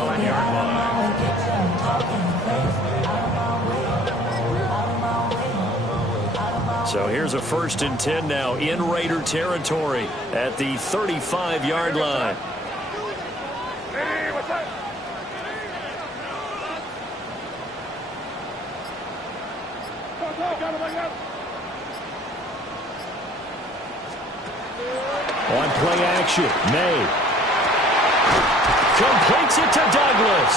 29-yard line. So here's a 1st and 10 now in Raider territory at the 35-yard line. On play action, May completes it to Douglas.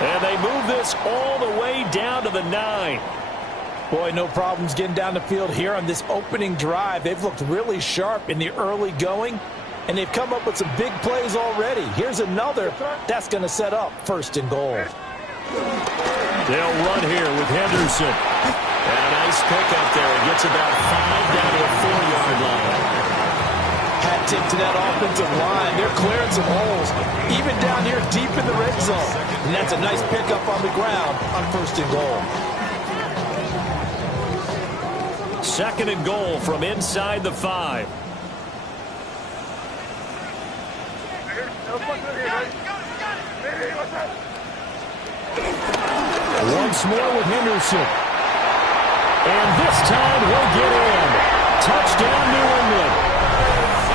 And they move this all the way down to the 9. Boy, no problems getting down the field here on this opening drive. They've looked really sharp in the early going, and they've come up with some big plays already. Here's another that's going to set up 1st and goal. They'll run here with Henderson. And a nice pickup there. It gets about 5 down to the 4-yard line. Hat tip to that offensive line. They're clearing some holes, even down here deep in the red zone. And that's a nice pickup on the ground on 1st and goal. 2nd and goal from inside the 5. Once more with Henderson. And this time he'll get in. Touchdown, New England.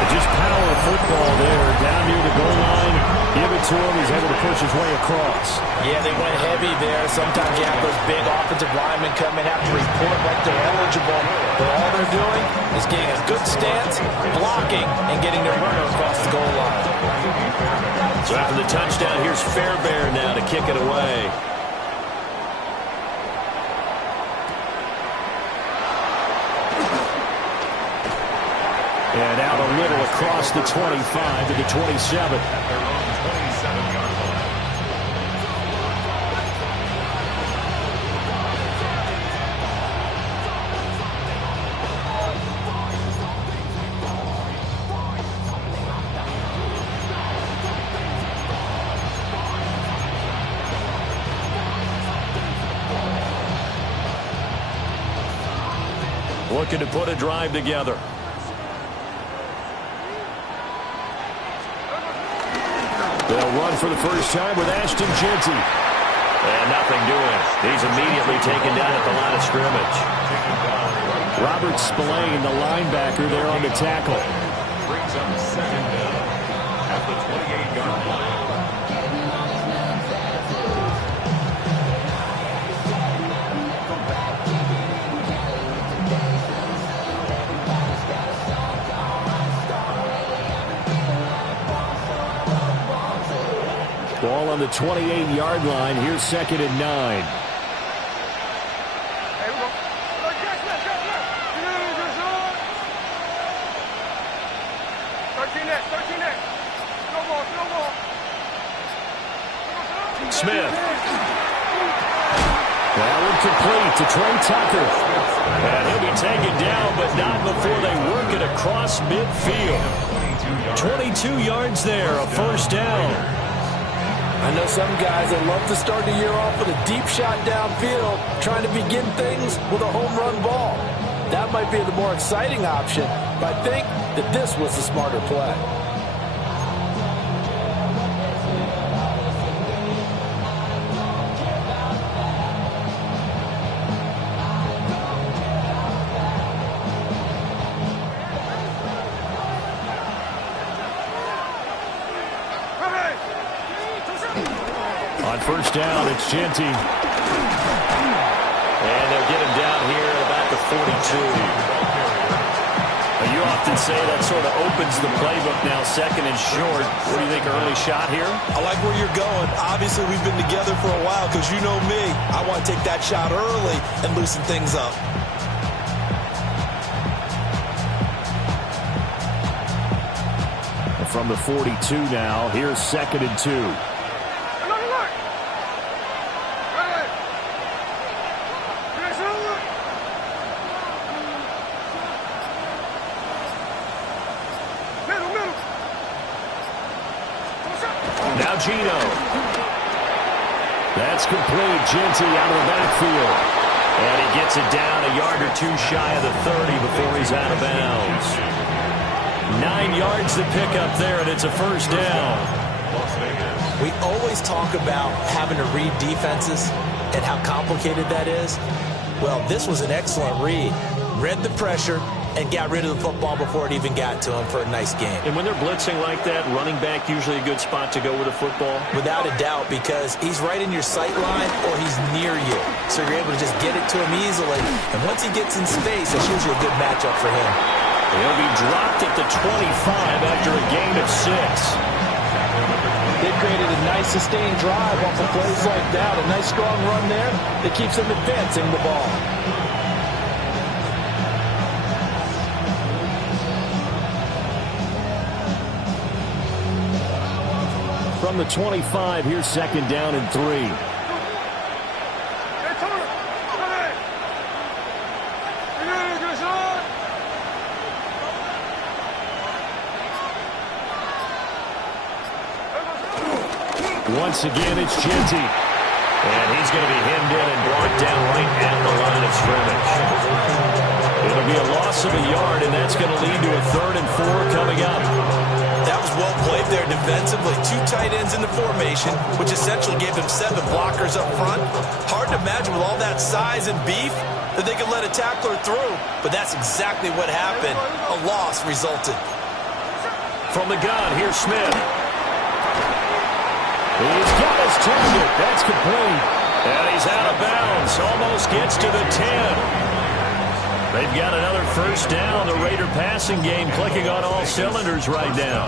Just power football there. Down near the goal line. Give it to him. He's able to push his way across. Yeah, they went heavy there. Sometimes you have those big offensive linemen come and have to report like they're eligible. But all they're doing is getting a good stance, blocking, and getting their runner across the goal line. So after the touchdown, here's Fairbairn now to kick it away. And out a little across the 25 to the 27. Looking to put a drive together. They'll run for the first time with Ashton Jeanty. And nothing doing. He's immediately taken down at the line of scrimmage. Robert Spillane, the linebacker, there on the tackle. Brings up 2nd down at the 28-yard line. Ball on the 28-yard line. Here's 2nd and 9. Smith. That one complete to Trey Tucker. And he'll be taken down, but not before they work it across midfield. 22 yards there, a 1st down. I know some guys that love to start the year off with a deep shot downfield, trying to begin things with a home run ball. That might be the more exciting option, but I think that this was the smarter play. On 1st down, it's Jeanty. And they'll get him down here at about the 42. You often say that sort of opens the playbook now, 2nd and short. What do you think, early shot here? I like where you're going. Obviously, we've been together for a while because you know me. I want to take that shot early and loosen things up. And from the 42 now, here's 2nd and 2. Now Gino. That's complete. Jeanty out of the backfield. And he gets it down a yard or 2 shy of the 30 before he's out of bounds. 9 yards to pick up there, and it's a 1st down. Las Vegas. We always talk about having to read defenses and how complicated that is. Well, this was an excellent read. Read the pressure and got rid of the football before it even got to him for a nice game. And when they're blitzing like that, running back usually a good spot to go with a football? Without a doubt, because he's right in your sight line or he's near you. So you're able to just get it to him easily. And once he gets in space, that's usually a good matchup for him. He'll be dropped at the 25 after a gain of 6. They created a nice sustained drive off of plays like that. A nice strong run there that keeps them advancing the ball. From the 25, here's second down and 3. Once again, it's Ginty. And he's going to be hemmed in and brought down right at the line of scrimmage. It'll be a loss of a yard, and that's going to lead to a 3rd and 4 coming up. That was well played there defensively. 2 tight ends in the formation, which essentially gave them 7 blockers up front. Hard to imagine with all that size and beef that they could let a tackler through, but that's exactly what happened. A loss resulted. From the gun, here's Smith. He's got his target. That's complete. And he's out of bounds. Almost gets to the 10. They've got another first down. The Raider passing game clicking on all cylinders right now.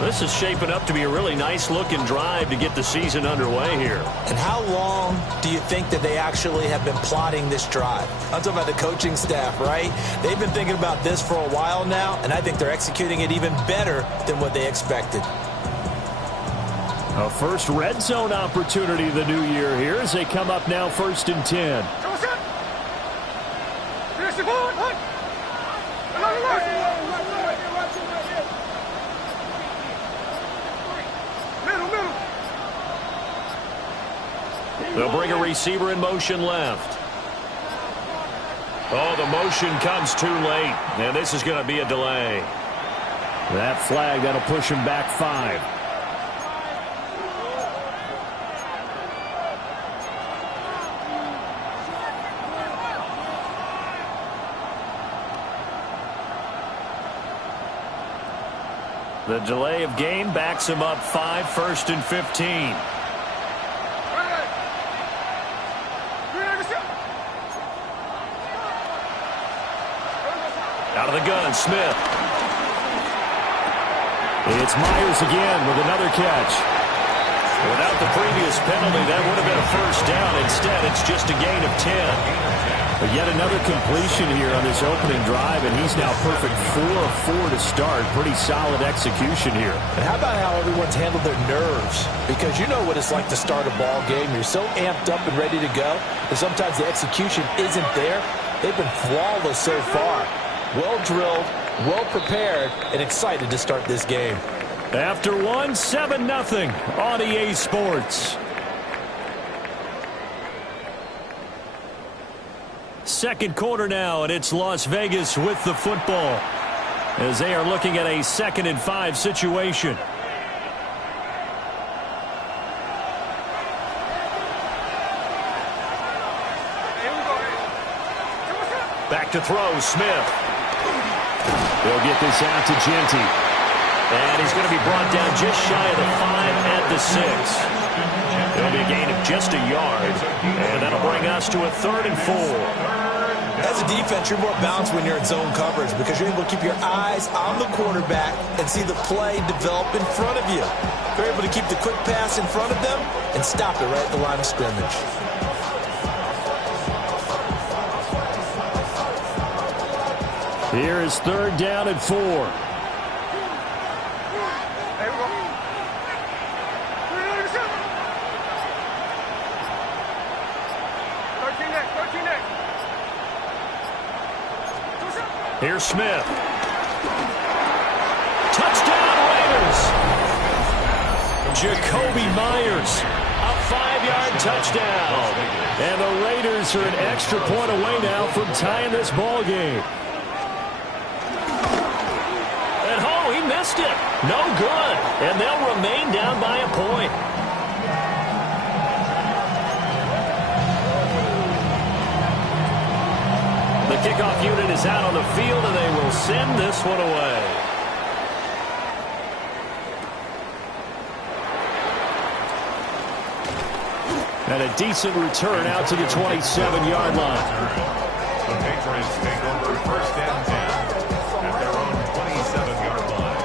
This is shaping up to be a really nice-looking drive to get the season underway here. And how long do you think that they actually have been plotting this drive? I'm talking about the coaching staff, right? They've been thinking about this for a while now, and I think they're executing it even better than what they expected. A first red zone opportunity the new year here as they come up now 1st and 10. They'll bring a receiver in motion left. Oh, the motion comes too late, and this is going to be a delay. That flag, that'll push him back 5. The delay of game backs him up 5, 1st and 15. Out of the gun, Smith. It's Myers again with another catch. Without the previous penalty, that would have been a first down. Instead, it's just a gain of 10. But yet another completion here on this opening drive, and he's now perfect 4 of 4 to start. Pretty solid execution here. And how about how everyone's handled their nerves? Because you know what it's like to start a ball game. You're so amped up and ready to go, and sometimes the execution isn't there. They've been flawless so far. Well drilled, well prepared, and excited to start this game. After 7-0 on EA Sports. Second quarter now, and it's Las Vegas with the football as they are looking at a 2nd and 5 situation. Back to throw, Smith. They'll get this out to Ginty. And he's going to be brought down just shy of the 5 at the 6. It'll be a gain of just a yard. And that'll bring us to a 3rd and 4. As a defense, you're more balanced when you're in zone coverage because you're able to keep your eyes on the quarterback and see the play develop in front of you. You're able to keep the quick pass in front of them and stop it right at the line of scrimmage. Here is 3rd down and 4. Here's Smith. Touchdown Raiders. Jacoby Myers. A 5-yard touchdown. And the Raiders are an extra point away now from tying this ball game. And oh, he missed it. No good. And they'll remain down by a point. kickoff unit is out on the field, and they will send this one away. And a decent return out to the 27-yard line. The Patriots take over first and 10 at their own 27-yard line.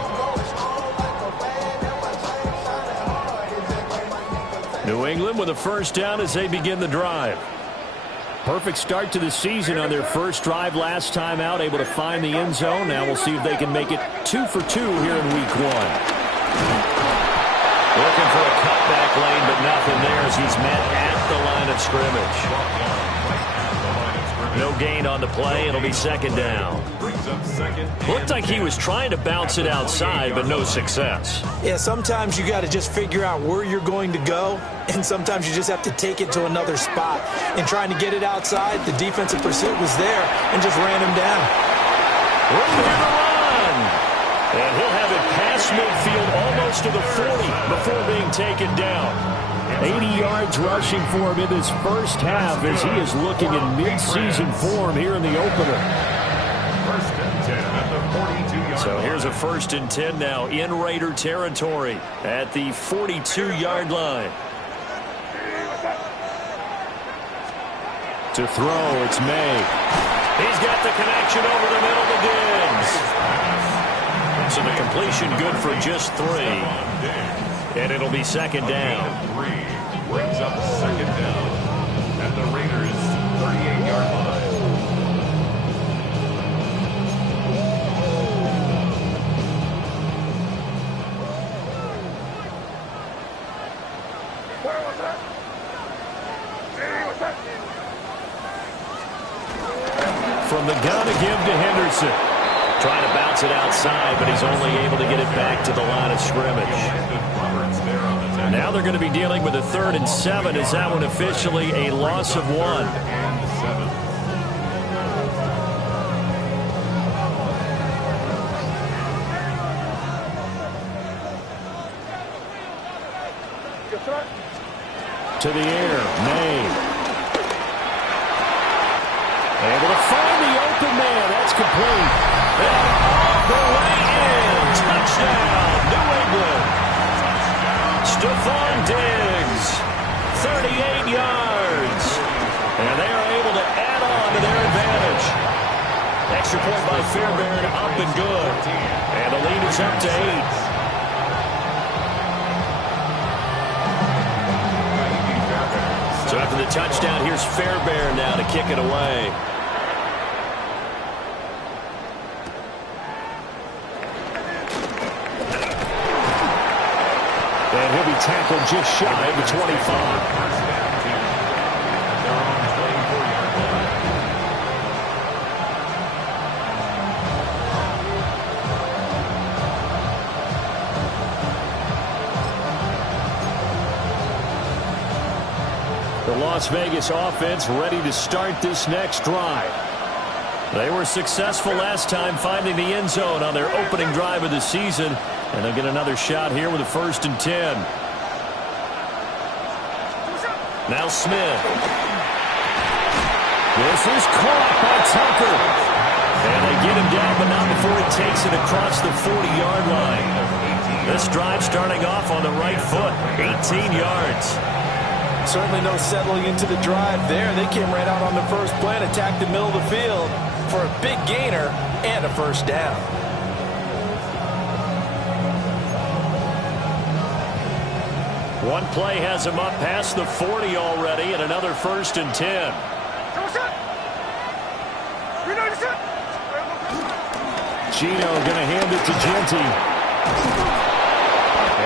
New England with a first down as they begin the drive. Perfect start to the season on their first drive last time out, able to find the end zone. Now we'll see if they can make it 2 for 2 here in week 1. Looking for a cutback lane, but nothing there as he's met at the line of scrimmage. No gain on the play. It'll be second down. Looked like he was trying to bounce it outside, but no success. Yeah, sometimes you got to just figure out where you're going to go, and sometimes you just have to take it to another spot. And trying to get it outside, the defensive pursuit was there and just ran him down. Room here to run. And he'll have it past midfield almost to the 40 before being taken down. 80 yards rushing for him in this first half as he is looking in mid-season form here in the opener. First and 10 at the 42-yard line. So here's a first and 10 now in Raider territory at the 42-yard line. To throw, it's May. He's got the connection over the middle to Diggs. So the completion good for just 3. And it'll be second down. 3 brings up second down at the Raiders' 38-yard line. From the gun again to Henderson. Trying to bounce it outside, but he's only able to get it back to the line of scrimmage. Now they're going to be dealing with a 3rd and 7. Is that one officially a loss of 1? To the air, May. Able to find the open man. That's complete. And all the way in. Touchdown, New England. Stephon Diggs, 38 yards. And they are able to add on to their advantage. Extra point by Fairbairn, up and good. And the lead is up to 8. So after the touchdown, here's Fairbairn now to kick it away. And he'll be tackled just shy of the 25. The Las Vegas offense ready to start this next drive. They were successful last time finding the end zone on their opening drive of the season, and they'll get another shot here with a 1st and 10. Now Smith. This is caught by Tucker. And they get him down, but not before he takes it across the 40-yard line. This drive starting off on the right foot, 18 yards. Certainly no settling into the drive there. They came right out on the first play and attacked the middle of the field for a big gainer and a first down. One play has him up past the 40 already, and another 1st and 10. Gino going to hand it to Genty.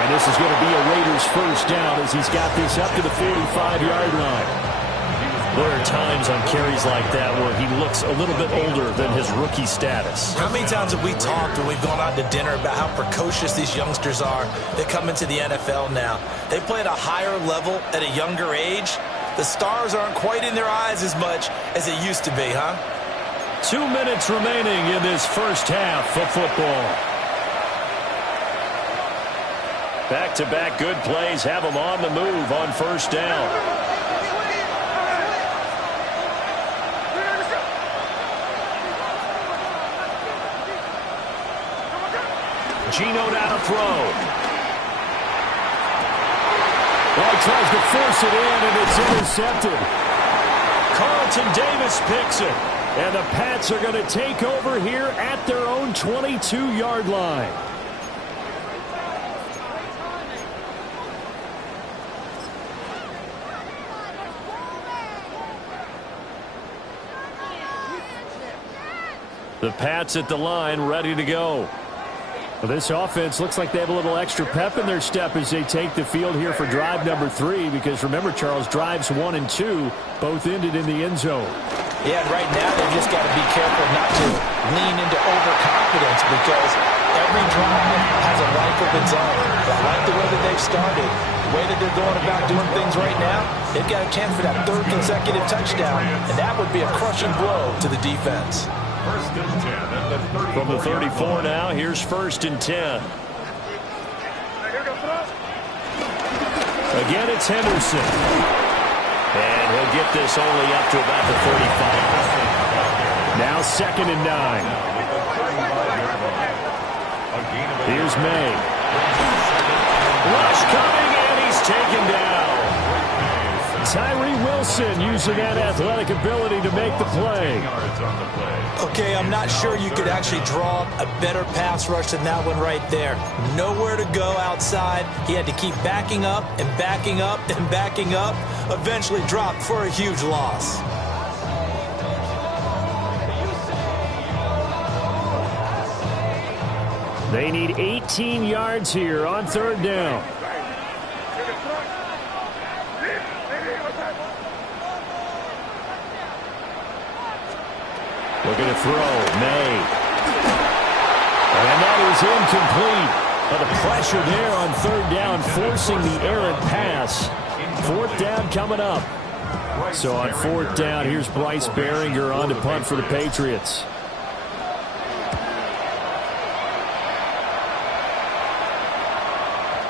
And this is going to be a Raiders first down as he's got this up to the 45-yard line. There are times on carries like that where he looks a little bit older than his rookie status. How many times have we talked when we've gone out to dinner about how precocious these youngsters are that come into the NFL now? They play at a higher level at a younger age. The stars aren't quite in their eyes as much as it used to be, huh? 2 minutes remaining in this first half of football. Back-to-back good plays have them on the move on first down. Geno now to throw. Well, he tries to force it in, and it's intercepted. Carlton Davis picks it. And the Pats are going to take over here at their own 22-yard line. The Pats at the line, ready to go. Well, this offense looks like they have a little extra pep in their step as they take the field here for drive number 3. Because remember, Charles, drives 1 and 2 both ended in the end zone. Yeah, and right now they just got to be careful not to lean into overconfidence because every drive has a life of its own. But I like the way that they've started, the way that they're going about doing things right now. They've got a chance for that 3rd consecutive touchdown, and that would be a crushing blow to the defense. First and 10 at the 34. From the 34 now, here's 1st and 10. Again, it's Henderson. And he'll get this only up to about the 35. Now 2nd and 9. Here's May. Rush coming, and he's taken down. Tyree Wilson using that athletic ability to make the play. Okay, I'm not sure you could actually draw a better pass rush than that one right there. Nowhere to go outside. He had to keep backing up and backing up and backing up. Eventually dropped for a huge loss. They need 18 yards here on 3rd down. Looking to throw, May. And that is incomplete. But the pressure there on 3rd down, forcing the errant pass. 4th down coming up. So on 4th down, here's Bryce Baringer on to punt for the Patriots.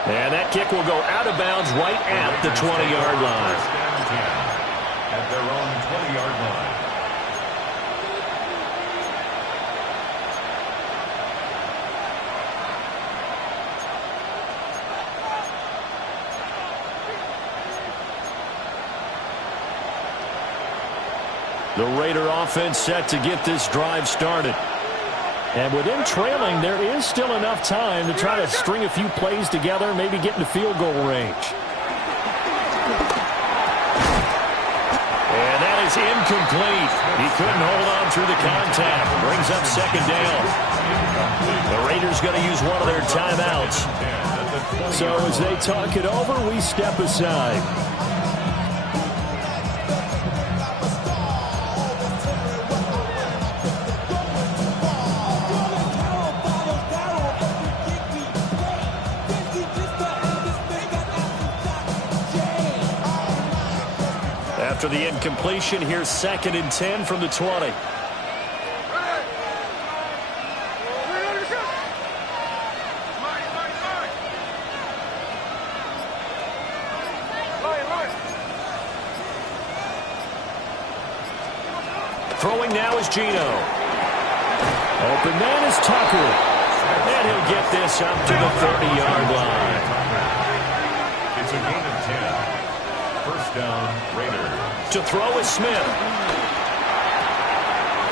And that kick will go out of bounds right at the 20-yard line. At their own 20-yard line. The Raider offense set to get this drive started. And with them trailing, there is still enough time to try to string a few plays together, maybe get into field goal range. And that is incomplete. He couldn't hold on through the contact. Brings up 2nd down. The Raiders going to use one of their timeouts. So as they talk it over, we step aside. After the incompletion, here's 2nd and 10 from the 20. Throwing now is Geno. Open man is Tucker. And he'll get this up to the 30-yard line. It's a gain of 10. First down, Raiders. To throw is Smith.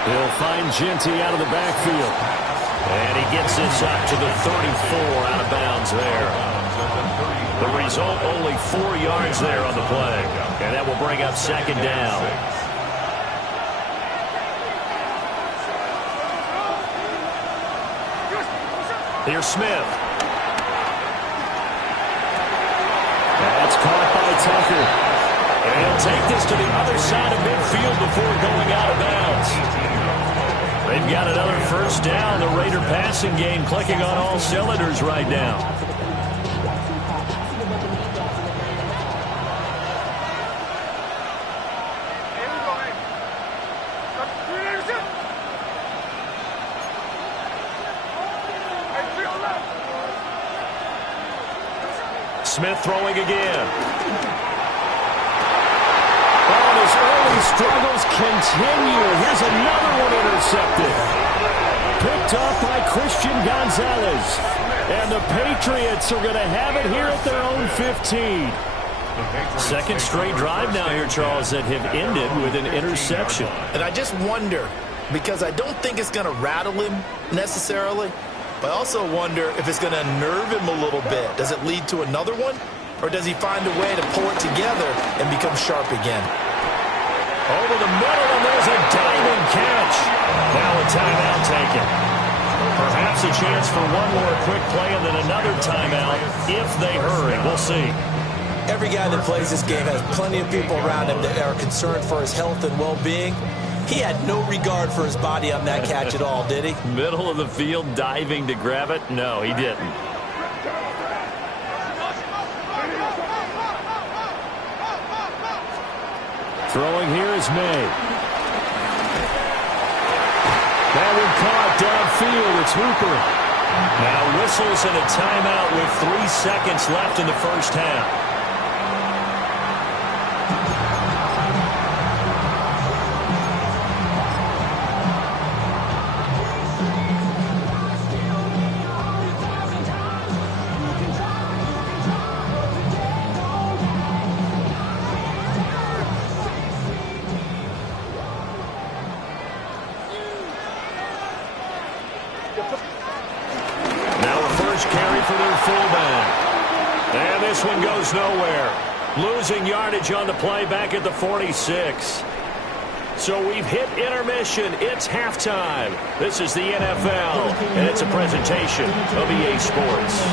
He'll find Genty out of the backfield. And he gets this up to the 34 out of bounds there. The result, only 4 yards there on the play. And that will bring up 2nd down. Here's Smith. That's caught by Tucker. And he'll take this to the other side of midfield before going out of bounds. They've got another 1st down. The Raider passing game clicking on all cylinders right now. Smith throwing again. On his early struggles continue. Here's another one intercepted. Picked off by Christian Gonzalez. And the Patriots are going to have it here at their own 15. Second straight drive now here, Charles, that have ended with an interception. And I just wonder, because I don't think it's going to rattle him necessarily, but I also wonder if it's going to unnerve him a little bit. Does it lead to another one? Or does he find a way to pull it together and become sharp again? Over the middle, and there's a diving catch. Now a timeout taken. Perhaps a chance for one more quick play and then another timeout if they hurry. We'll see. Every guy that plays this game has plenty of people around him that are concerned for his health and well-being. He had no regard for his body on that catch at all, did he? Middle of the field, diving to grab it? No, he didn't. Throwing here is May. That one caught downfield. It's Hooper. Now whistles and a timeout with 3 seconds left in the first half. This one goes nowhere. Losing yardage on the play back at the 46. So we've hit intermission. It's halftime. This is the NFL, and it's a presentation of EA Sports.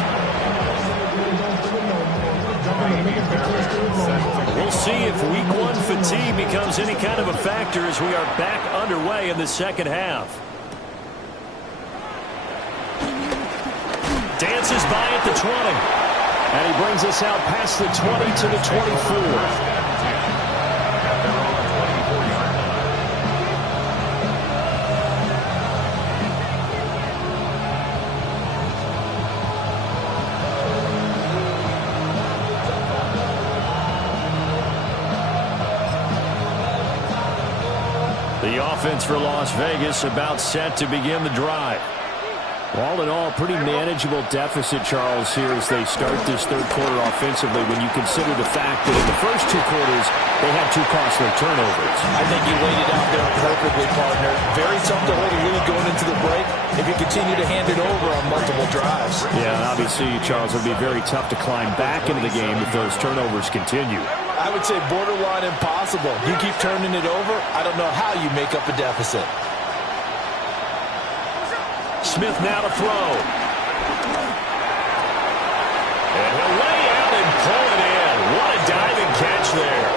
We'll see if Week 1 fatigue becomes any kind of a factor as we are back underway in the second half. Dances by at the 20. And he brings us out past the 20 to the 24. The offense for Las Vegas about set to begin the drive. All in all, pretty manageable deficit, Charles, here as they start this third quarter offensively when you consider the fact that in the first 2 quarters, they had 2 costly turnovers. I think you laid it out there perfectly, partner. Very tough to hold a lead going into the break if you continue to hand it over on multiple drives. Yeah, and obviously, Charles, it would be very tough to climb back into the game if those turnovers continue. I would say borderline impossible. You keep turning it over, I don't know how you make up a deficit. Smith now to throw. And he'll lay out and pull it in. What a diving catch there.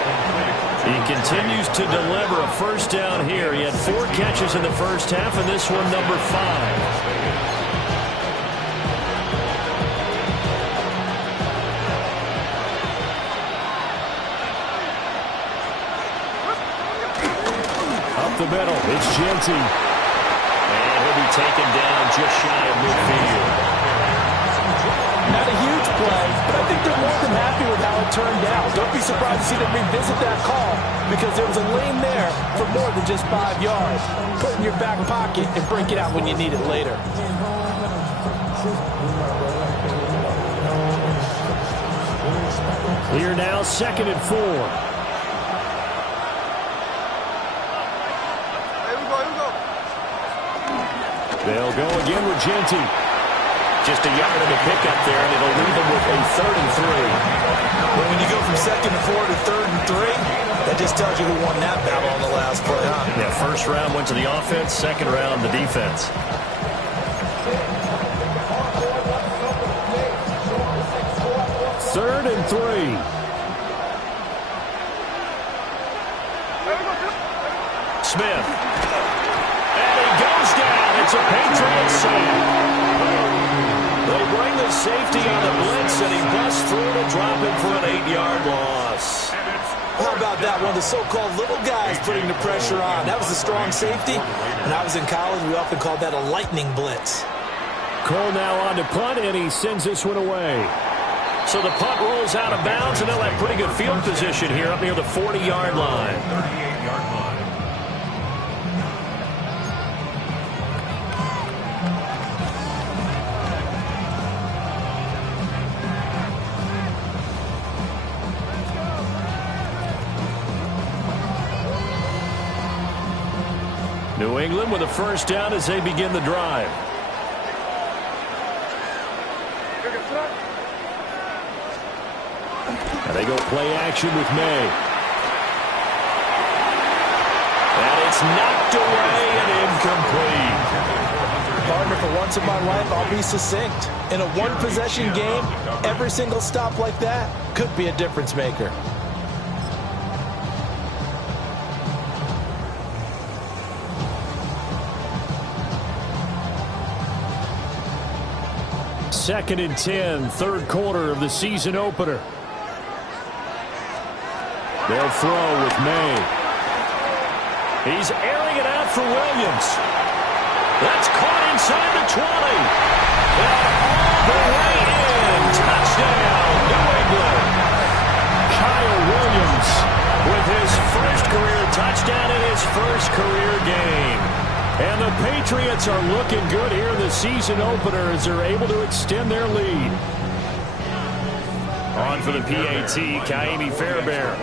He continues to deliver a first down here. He had 4 catches in the first half, and this one number 5. Up the middle, it's Genty. He'll be taken down just shy of midfield. Not a huge play, but I think they're more than happy with how it turned out. Don't be surprised to see them revisit that call because there was a lane there for more than just 5 yards. Put it in your back pocket and break it out when you need it later. Here now, 2nd and 4. They'll go again with Genty. Just a yard of a pickup there, and it'll leave them with a 3rd and 3. Well, when you go from 2nd and 4 to 3rd and 3, that just tells you who won that battle on the last play, huh? Yeah, first round went to the offense, second round the defense. Third and 3. Smith. And he goes down. It's a Patriots save. They bring the safety on the blitz, and he busts through to drop him for an 8-yard loss. How about that? One of the so-called little guys putting the pressure on. That was a strong safety. When I was in college, we often called that a lightning blitz. Cole now on to punt, and he sends this one away. So the punt rolls out of bounds, and they'll have pretty good field position here up near the 40-yard line. 38-yard line. New England with a first down as they begin the drive. And they go play action with May. And it's knocked away and incomplete. Partner, for once in my life, I'll be succinct. In a one-possession game, every single stop like that could be a difference maker. Second and 10, third quarter of the season opener. They'll throw with May. He's airing it out for Williams. That's caught inside the 20. And all the way in. Touchdown, New England. Kyle Williams with his first career touchdown in his first career game. And the Patriots are looking good here in the season opener as they're able to extend their lead. On for the PAT, Ka'imi Fairbairn.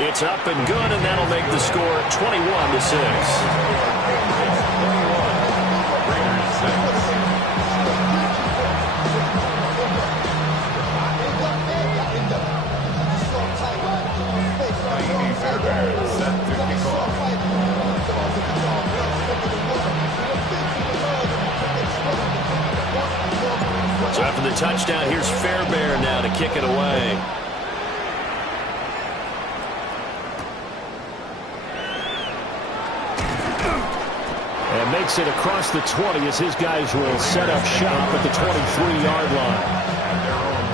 It's up and good, and that'll make the score 21-6. So after the touchdown, here's Fairbairn now to kick it away. And makes it across the 20 as his guys will set up shop at the 23-yard line. At their own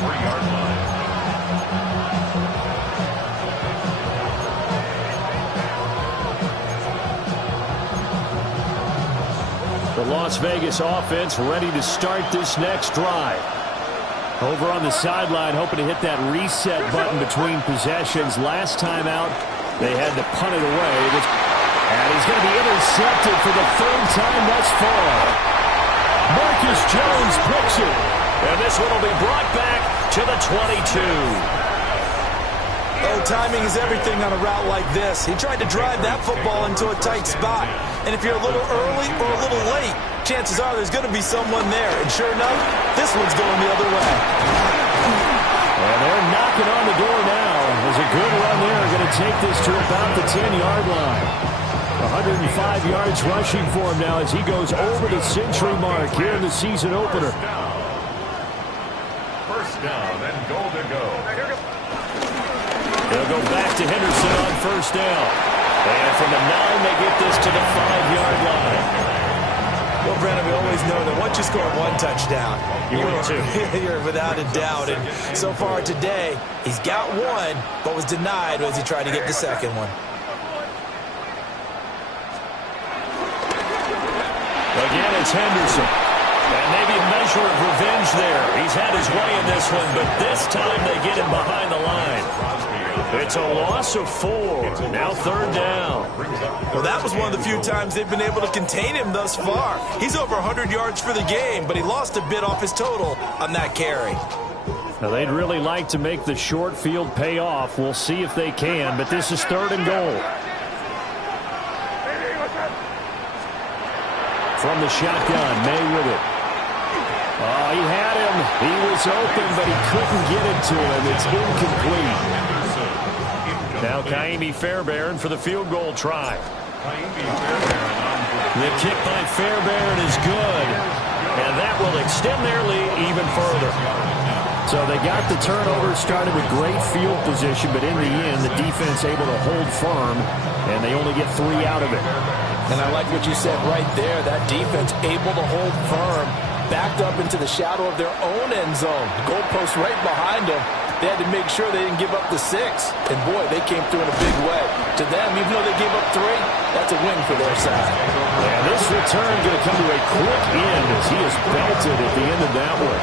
23-yard line. The Las Vegas offense ready to start this next drive. Over on the sideline, hoping to hit that reset button between possessions. Last time out, they had to punt it away. And he's going to be intercepted for the third time thus far. Marcus Jones picks it. And this one will be brought back to the 22. Oh, timing is everything on a route like this. He tried to drive that football into a tight spot. And if you're a little early or a little late, chances are there's going to be someone there. And sure enough, this one's going the other way. And they're knocking on the door now. There's a good run there. Going to take this to about the 10-yard line. 105 yards rushing for him now as he goes over the century mark here in the season opener. First down and goal to go. They'll go back to Henderson on first down. And from the 9, they get this to the 5-yard line. Well, Brandon, we always know that once you score one touchdown, you're without a doubt. And so far today, he's got one, but was denied as he tried to get the second one. Again, it's Henderson. And maybe a measure of revenge there. He's had his way in this one, but this time they get him behind the line. It's a loss of 4. Now third down. Well, that was one of the few times they've been able to contain him thus far. He's over 100 yards for the game, but he lost a bit off his total on that carry. Now, they'd really like to make the short field pay off. We'll see if they can, but this is third and goal. From the shotgun, May with it. Oh, he had him. He was open, but he couldn't get it to him. It's incomplete. Now Ka'imi Fairbairn for the field goal try. The kick by Fairbairn is good, and that will extend their lead even further. So they got the turnover, started with great field position, but in the end, the defense able to hold firm, and they only get 3 out of it. And I like what you said right there. That defense able to hold firm, backed up into the shadow of their own end zone. Goalpost right behind them. They had to make sure they didn't give up the 6. And, boy, they came through in a big way. To them, even though they gave up 3, that's a win for their side. And this return going to come to a quick end as he is belted at the end of that one.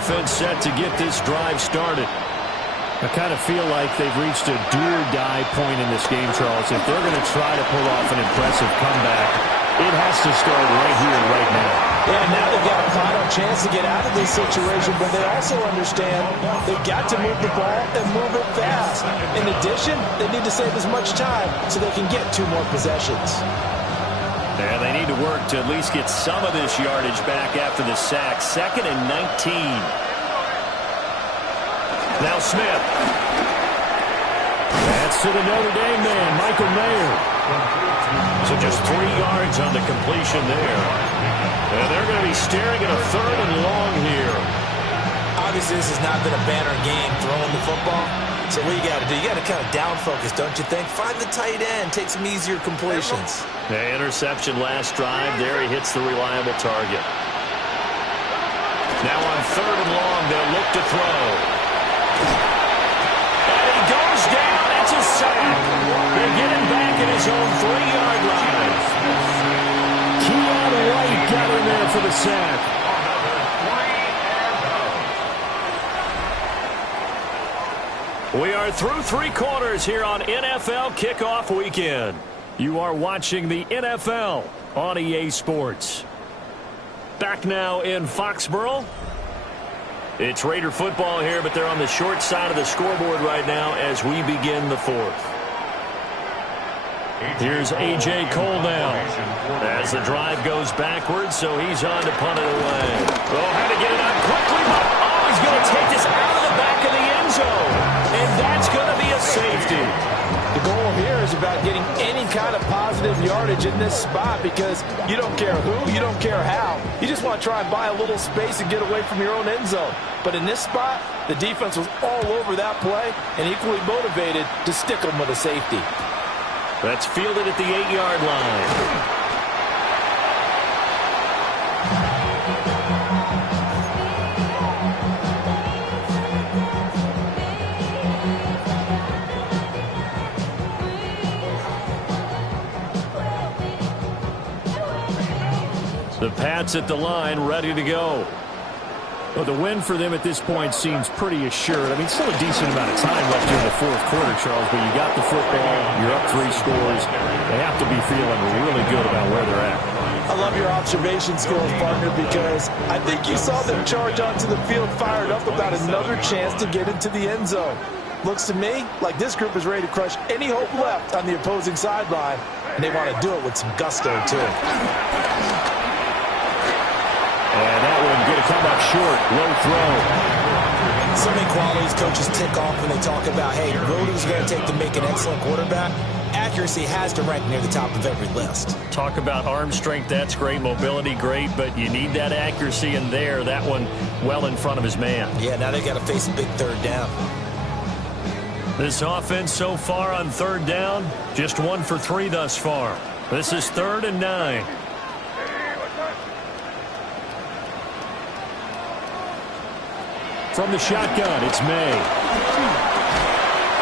Offense set to get this drive started. I kind of feel like they've reached a do-or-die point in this game, Charles. If they're going to try to pull off an impressive comeback, it has to start right here, right now. Yeah, now they've got a final chance to get out of this situation, but they also understand they've got to move the ball and move it fast. In addition, they need to save as much time so they can get 2 more possessions. And they need to work to at least get some of this yardage back after the sack. 2nd and 19. Now Smith. That's to the Notre Dame man, Michael Mayer. So just 3 yards on the completion there. And they're going to be staring at a 3rd and long here. Obviously, this has not been a banner game throwing the football. So what you got to do, you got to kind of down focus, don't you think? Find the tight end, take some easier completions. The interception last drive. There he hits the reliable target. Now on 3rd and long, they'll look to throw. And he goes down. It's a sack. They get him back at his own 3-yard line. Keon White got in there for the sack. We are through 3 quarters here on NFL Kickoff Weekend. You are watching the NFL on EA Sports. Back now in Foxborough. It's Raider football here, but they're on the short side of the scoreboard right now as we begin the 4th. Here's A.J. Cole now as the drive goes backwards, so he's on to punt it away. Oh, had to get it out quickly. Oh, he's going to take this out of the back of the end zone, and that's going to be a safety. The goal here is about getting any kind of positive yardage in this spot because you don't care who, you don't care how. You just want to try and buy a little space and get away from your own end zone. But in this spot, the defense was all over that play and equally motivated to stick them with a safety. That's fielded at the 8-yard line. The Pats at the line, ready to go. Well, the win for them at this point seems pretty assured. I mean, still a decent amount of time left in the 4th quarter, Charles, but you got the football, you're up 3 scores. They have to be feeling really good about where they're at. I love your observation skills, partner, because I think you saw them charge onto the field fired up about another chance to get into the end zone. Looks to me like this group is ready to crush any hope left on the opposing sideline, and they want to do it with some gusto, too. And that one going to come up short. Low throw. So many qualities coaches tick off when they talk about, hey, what is it going to take to make an excellent quarterback? Accuracy has to rank near the top of every list. Talk about arm strength. That's great. Mobility, great. But you need that accuracy in there. That one well in front of his man. Yeah, now they've got to face a big 3rd down. This offense so far on 3rd down, just 1 for 3 thus far. This is 3rd and 9. From the shotgun, it's May.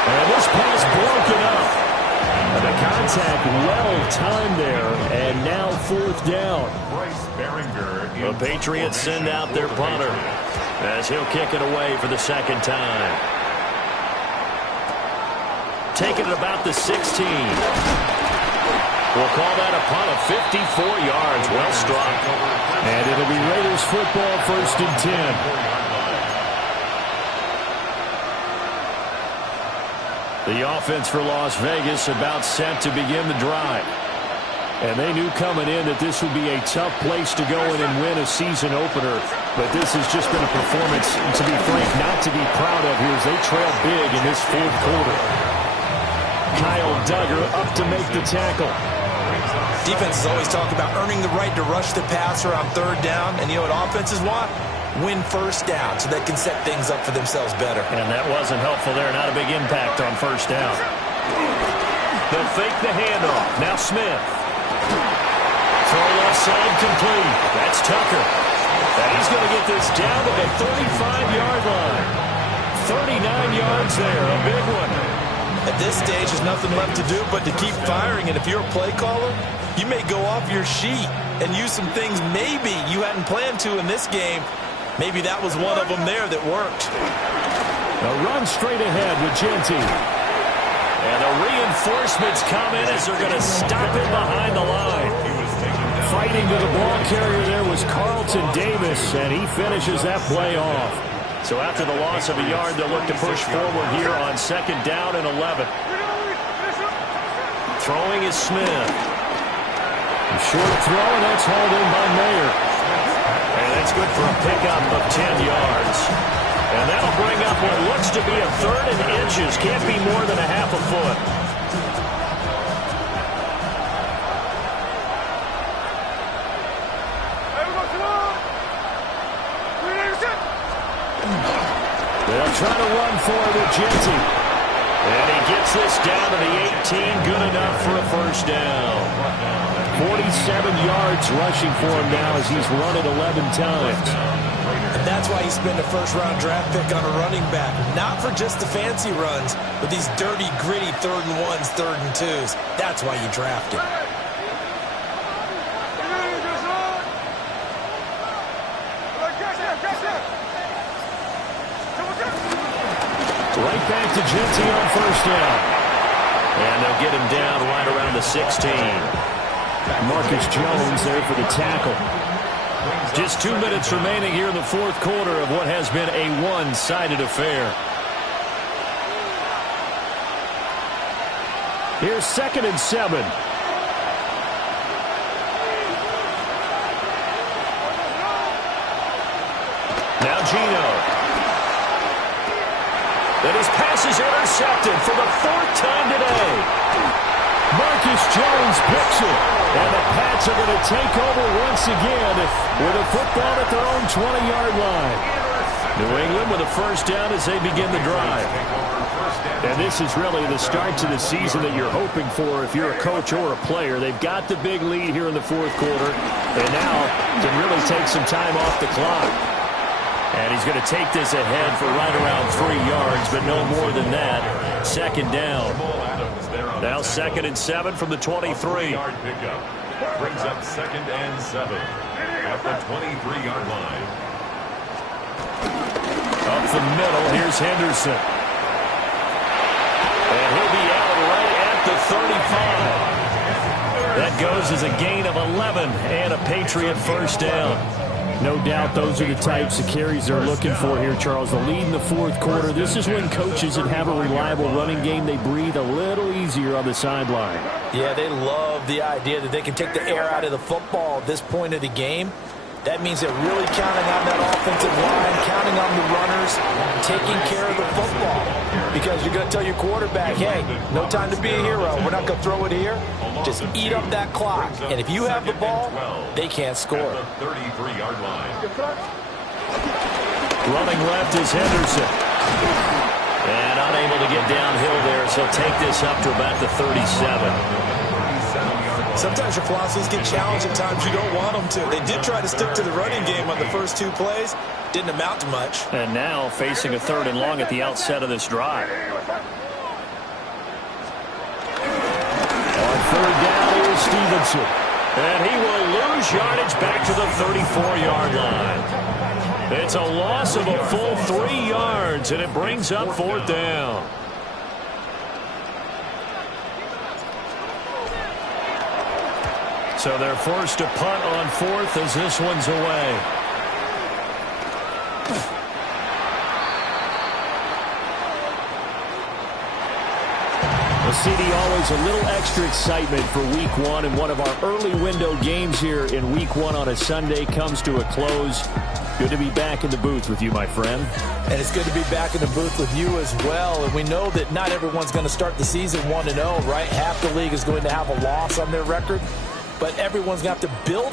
And this pass broken up. And the contact well-timed there, and now 4th down. The Patriots send out their punter as he'll kick it away for the 2nd time. Taking it about the 16. We'll call that a punt of 54 yards. Well struck. And it'll be Raiders football, 1st and 10. The offense for Las Vegas about set to begin the drive. And they knew coming in that this would be a tough place to go in and win a season opener. But this has just been a performance, to be frank, not to be proud of here as they trail big in this 4th quarter. Kyle Duggar up to make the tackle. Defenses always talk about earning the right to rush the passer on 3rd down. And you know what offenses want? Win 1st down so they can set things up for themselves better. And that wasn't helpful there. Not a big impact on 1st down. They'll fake the handoff. Now Smith. Throw left side complete. That's Tucker. And he's going to get this down to the 35-yard line. 39 yards there. A big one. At this stage, there's nothing left to do but to keep firing. And if you're a play caller, you may go off your sheet and use some things maybe you hadn't planned to in this game. Maybe that was one of them there that worked. A run straight ahead with Jeanty. And the reinforcements come in as they're going to stop him behind the line. Fighting to the ball carrier there was Carlton Davis, and he finishes that play off. So after the loss of a yard, they'll look to push forward here on 2nd down and 11. Throwing is Smith. A short throw, and that's hauled in by Mayer. And that's good for a pickup of 10 yards. And that'll bring up what looks to be a 3rd and inches. Can't be more than a half a foot. They'll try to run for it with Jeanty. And he gets this down to the 18. Good enough for a 1st down. 47 yards rushing for him now as he's run it 11 times. And that's why he spent a 1st-round draft pick on a running back. Not for just the fancy runs, but these dirty, gritty 3rd and 1s, 3rd and 2s. That's why you draft him. Right back to Jeanty on 1st down. And they'll get him down right around the 16. Marcus Jones there for the tackle. Just 2 minutes remaining here in the 4th quarter of what has been a one-sided affair. Here's 2nd and 7. Now Geno. And his pass is intercepted for the 4th time today. Marcus Jones picks it. And the Pats are going to take over once again with a football at their own 20-yard line. New England with a 1st down as they begin the drive. And this is really the start to the season that you're hoping for if you're a coach or a player. They've got the big lead here in the 4th quarter. And now can really take some time off the clock. And he's going to take this ahead for right around 3 yards, but no more than that. 2nd down. Now 2nd and 7 from the 23. Yard pickup brings up 2nd and 7 at the 23-yard line. Up the middle, here's Henderson. And he'll be out right at the 35. That goes as a gain of 11 and a Patriot 1st down. No doubt those are the types of carries they're looking for here, Charles. The lead in the 4th quarter. This is when coaches that have a reliable running game, they breathe a little easier on the sideline. Yeah, they love the idea that they can take the air out of the football at this point of the game. That means they're really counting on that offensive line, counting on the runners, taking care of the football. Because you're going to tell your quarterback, hey, no time to be a hero. We're not going to throw it here. Just eat up that clock. And if you have the ball, they can't score. 33-yard line. Running left is Henderson. And unable to get downhill there, so he'll take this up to about the 37. Sometimes your philosophies get challenged at times you don't want them to. They did try to stick to the running game on the first 2 plays. Didn't amount to much. And now facing a 3rd and long at the outset of this drive. On 3rd down, here's Stevenson. And he will lose yardage back to the 34-yard line. It's a loss of a full 3 yards, and it brings up 4th down. So they're forced to punt on 4th as this one's away. Well, CD, always a little extra excitement for Week 1, and one of our early window games here in Week 1 on a Sunday comes to a close. Good to be back in the booth with you, my friend. And it's good to be back in the booth with you as well. And we know that not everyone's going to start the season 1-0, right? Half the league is going to have a loss on their record. But everyone's going to have to build